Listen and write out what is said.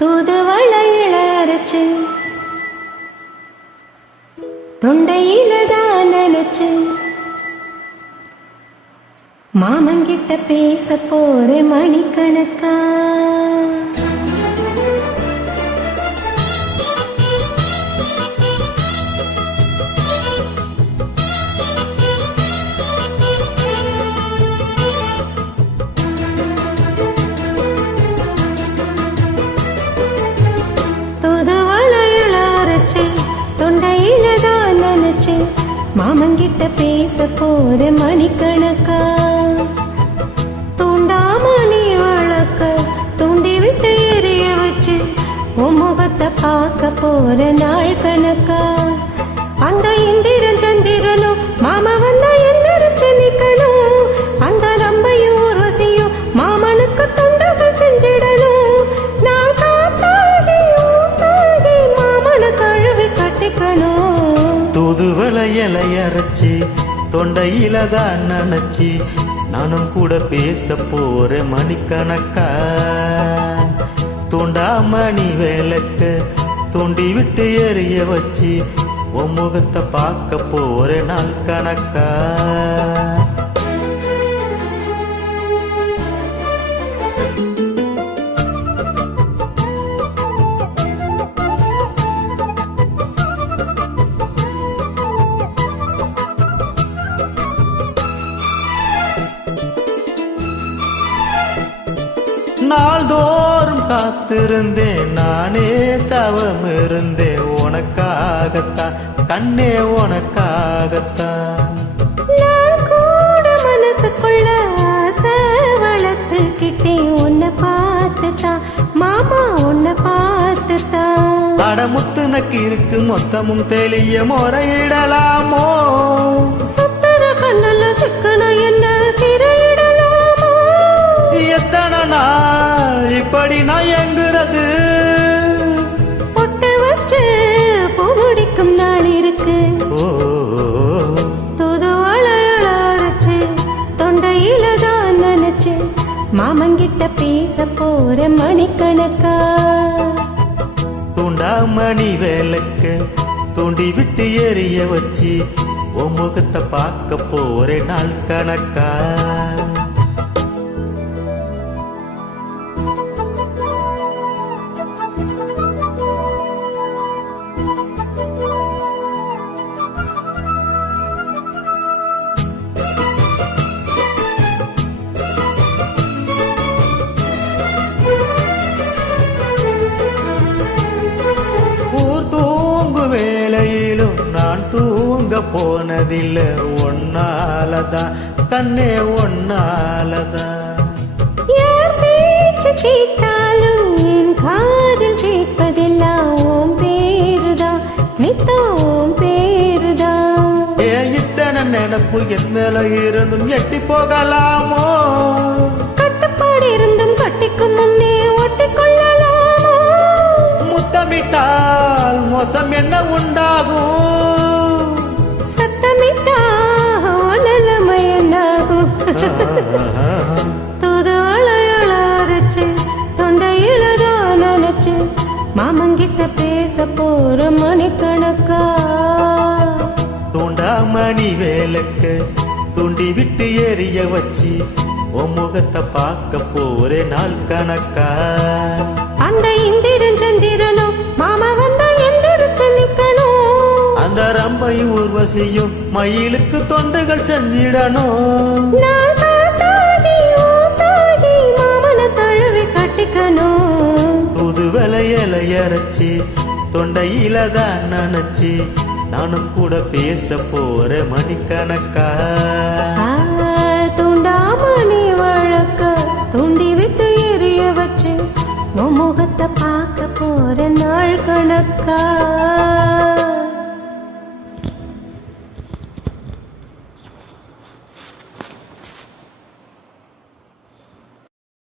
தூதுவளையில அரைச்சு தொண்டையில தான் நினைச்சு மாமங்கிட்ட பேச போற மணிக்கணக்கா. மாமங்கிட்ட பேச போற மணிக்கணக்கா? தூண்டாமணி வழக்க தூண்டி விட்டு எரிய வச்சு உன் முகத்தை பார்க்க போற நாள் கணக்கா? அந்த இந்திய இலையரைச்சி தொண்டையில தான் நினைச்சி நானும் கூட பேச போற மணிக்கணக்கா. தூண்டாமணி வேலைக்கு தூண்டி விட்டு எறிய வச்சு உன் முகத்தை பார்க்க போற நாள் கணக்கா. நாள்தோறும் காத்திருந்தேன். நானே தவம் இருந்தேன் உனக்காகத்தான் கண்ணே உனக்காகத்தான். மனசுக்குள்ள ஆசை வளர்த்துக்கிட்டேன் உன்னை பார்த்துதான் மாமா உன்னை பார்த்துதான் அடமுத்து நக்கு இருக்கு மொத்தமும் தெளிய முறையிடலாமோ? சுத்தர மாமங்கிட்ட பேச போற மணிக்கணக்கா? தூண்டா மணி வேலைக்கு தூண்டி விட்டு எறிய வச்சு உன் முகத்தை பார்க்க போற நாள் கணக்கா? போனதில்லை ஒன்னாலதான். கண்ணே ஒன்னாலதான். கேட்டாலும் என் காதில் கேட்பதெல்லாம் உன் பேருதான். நித்தம் உன் பேருதான். ஏன் இத்தனை நினப்பு என் மேல இருந்தும் எட்டி போகலாமோ? கட்டுப்பாடு இருந்தும் கட்டிக்கும் முன்னே ஒட்டிக்கொள்ளலாமோ போற மணிக்கணக்கா தூண்டாமணி வேலைக்கு தூண்டி விட்டு எறிய வச்சு உன் முகத்தை பார்க்க போறே நாள் கணக்கா? அந்த இந்திரன் சந்திரனும் மாமா வந்தா எந்திரிச்சு நிக்கணும் அந்த ரம்பை ஊர்வசியும் மயிலுக்கு தொண்டுகள் செஞ்சிடணும். தழுவி கட்டிக்கணும். புது விலையில இறச்சி தொண்டையில தான் நினைச்சு நானும் கூட பேச போற மணிக்கணக்கா. தொண்டா தூண்டாமணி வழக்க தூண்டி விட்டு எரிய வச்சு உன் முகத்தை பார்க்க போற நாள் கணக்கா.